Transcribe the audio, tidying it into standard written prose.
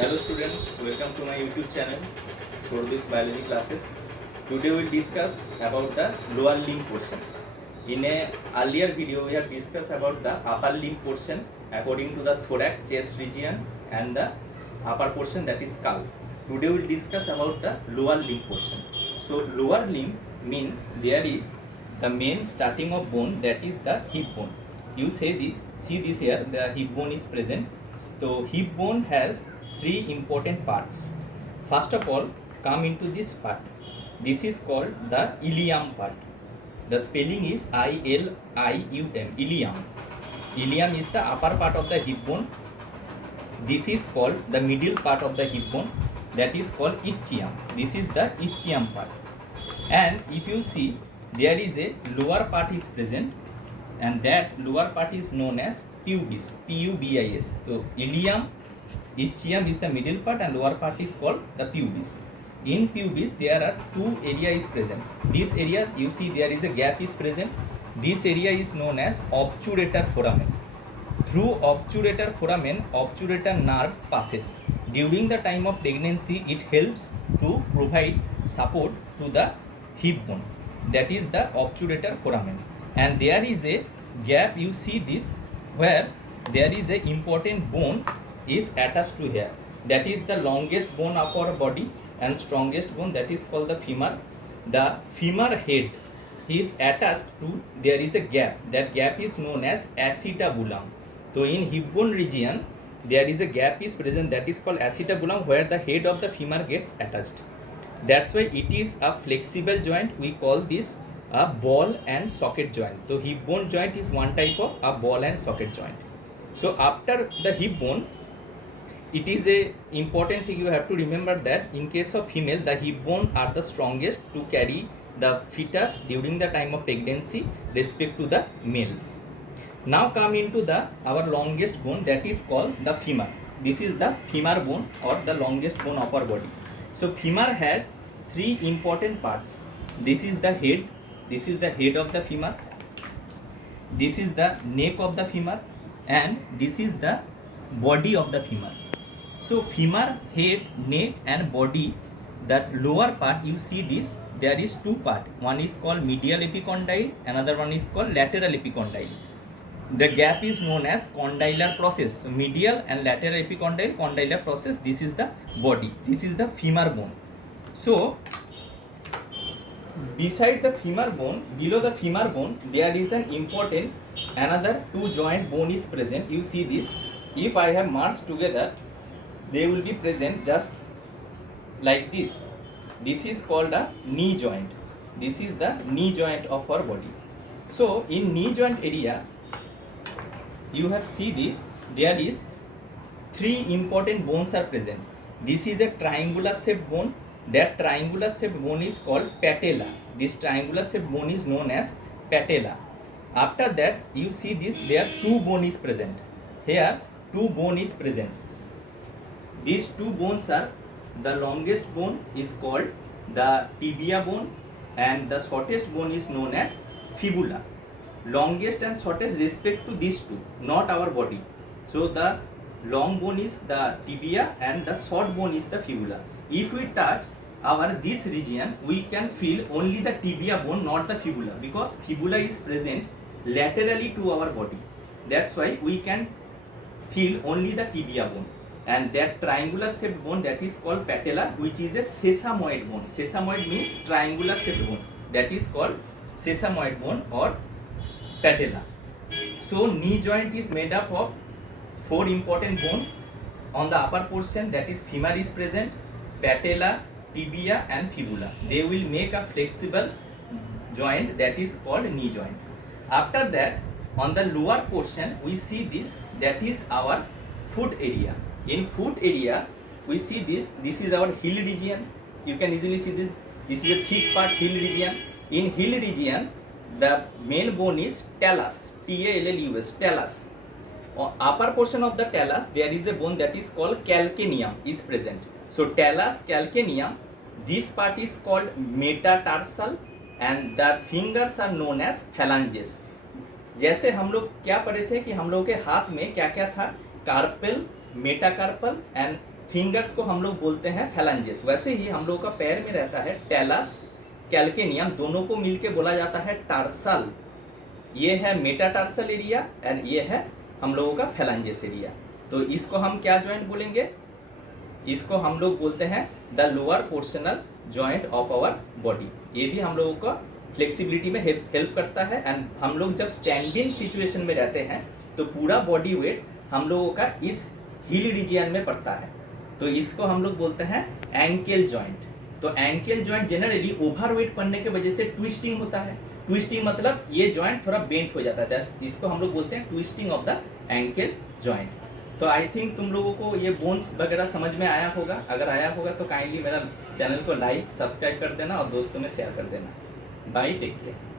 Hello students, welcome to my YouTube channel Sordus Biology Classes. Today we will discuss about the lower limb portion. In a earlier video we have discussed about the upper limb portion according to the thorax, chest region and the upper portion, that is skull. Today we will discuss about the lower limb portion. So lower limb means there is the main starting of bone, that is the hip bone. You see this here, the hip bone is present. So hip bone has three important parts. First of all, come into this part. This is called the ilium part. The spelling is I-L-I-U-M, ilium. Ilium is the upper part of the hip bone. This is called the middle part of the hip bone, that is called ischium. This is the ischium part. And if you see, there is a lower part is present, and that lower part is known as pubis, P-U-B-I-S. So ilium, ischium is the middle part and lower part is called the pubis. In pubis there are two areas present. This area, you see there is a gap is present. This area is known as obturator foramen. Through obturator foramen, obturator nerve passes. During the time of pregnancy, it helps to provide support to the hip bone, that is the obturator foramen. And there is a gap, you see this, where there is a important bone is attached to here, that is the longest bone of our body and strongest bone, that is called the femur. The femur head is attached to, there is a gap, that gap is known as acetabulum. So in hip bone region there is a gap is present, that is called acetabulum, where the head of the femur gets attached. That's why it is a flexible joint. We call this a ball and socket joint. So hip bone joint is one type of a ball and socket joint. So after the hip bone, it is a important thing you have to remember that in case of female, the hip bone are the strongest to carry the fetus during the time of pregnancy respect to the males. Now come into the our longest bone, that is called the femur. This is the femur bone or the longest bone of our body. So femur had three important parts. This is the head. This is the head of the femur. This is the neck of the femur, and this is the body of the femur. So femur, head, neck and body, that lower part, you see this, there is two part. One is called medial epicondyle, another one is called lateral epicondyle. The gap is known as condylar process. So medial and lateral epicondyle, condylar process, this is the body. This is the femur bone. So beside the femur bone, below the femur bone, there is an important another two joint bone is present. You see this. If I have merged together, they will be present just like this. This is called a knee joint. This is the knee joint of our body. So in knee joint area, you have see this, there is three important bones are present. This is a triangular shaped bone. That triangular shaped bone is called patella. This triangular shaped bone is known as patella. After that, you see this, there two bone is present. Here two bone is present. These two bones are, the longest bone is called the tibia bone and the shortest bone is known as fibula. Longest and shortest respect to these two, not our body. So the long bone is the tibia and the short bone is the fibula. If we touch our this region, we can feel only the tibia bone, not the fibula, because fibula is present laterally to our body. That's why we can feel only the tibia bone. And that triangular shaped bone, that is called patella, which is a sesamoid bone. Sesamoid means triangular shaped bone. That is called sesamoid bone or patella. So knee joint is made up of four important bones. On the upper portion, that is femur is present, patella, tibia and fibula. They will make a flexible joint, that is called knee joint. After that, on the lower portion, we see this, that is our foot area. In foot area, we see this, this is our heel region. You can easily see this, this is a thick part, heel region. In heel region, the main bone is talus, T-A-L-L-U-S, talus. On upper portion of the talus, there is a bone that is called calcaneum is present. So talus, calcaneum, this part is called metatarsal and the fingers are known as phalanges. जैसे हम लोग क्या पढ़े थे कि हम लोग के हाथ में क्या क्या था, कार्पेल, मेटाकार्पल एंड फिंगर्स को हम लोग बोलते हैं फैलेंजेस। वैसे ही हम लोगों का पैर में रहता है टेलस, कैल्केनियम, दोनों को मिलके बोला जाता है टार्सल। ये है मेटाटार्सल एरिया एंड ये है हम लोगों का फैलेंजेस एरिया। तो इसको हम क्या जॉइंट बोलेंगे? इसको हम लोग बोलते हैं the lower portional joint of our body. ये भी हम लोगों को फ्लेक्सिबिलिटी में हेल्प करता है। एंड हम लोग जब स्टैंडिंग सिचुएशन में रहते हैं तो पूरा बॉडी वेट हम लोगों का इस हिल रीजियन में पड़ता है। तो इसको हम लोग बोलते हैं एंकल जॉइंट। तो एंकल जॉइंट जनरली ओवरवेट पड़ने की वजह से ट्विस्टिंग होता है। ट्विस्टिंग मतलब ये जॉइंट थोड़ा बेंट हो जाता है, इसको हम लोग बोलते हैं twisting of the ankle joint. तो आई थिंक तुम लोगों को ये बोन्स वगैरह समझ में आया होगा। अगर आया होगा तो काइंडली मेरा चैनल को लाइक सब्सक्राइब कर देना और दोस्तों में शेयर कर देना। Bye, take care.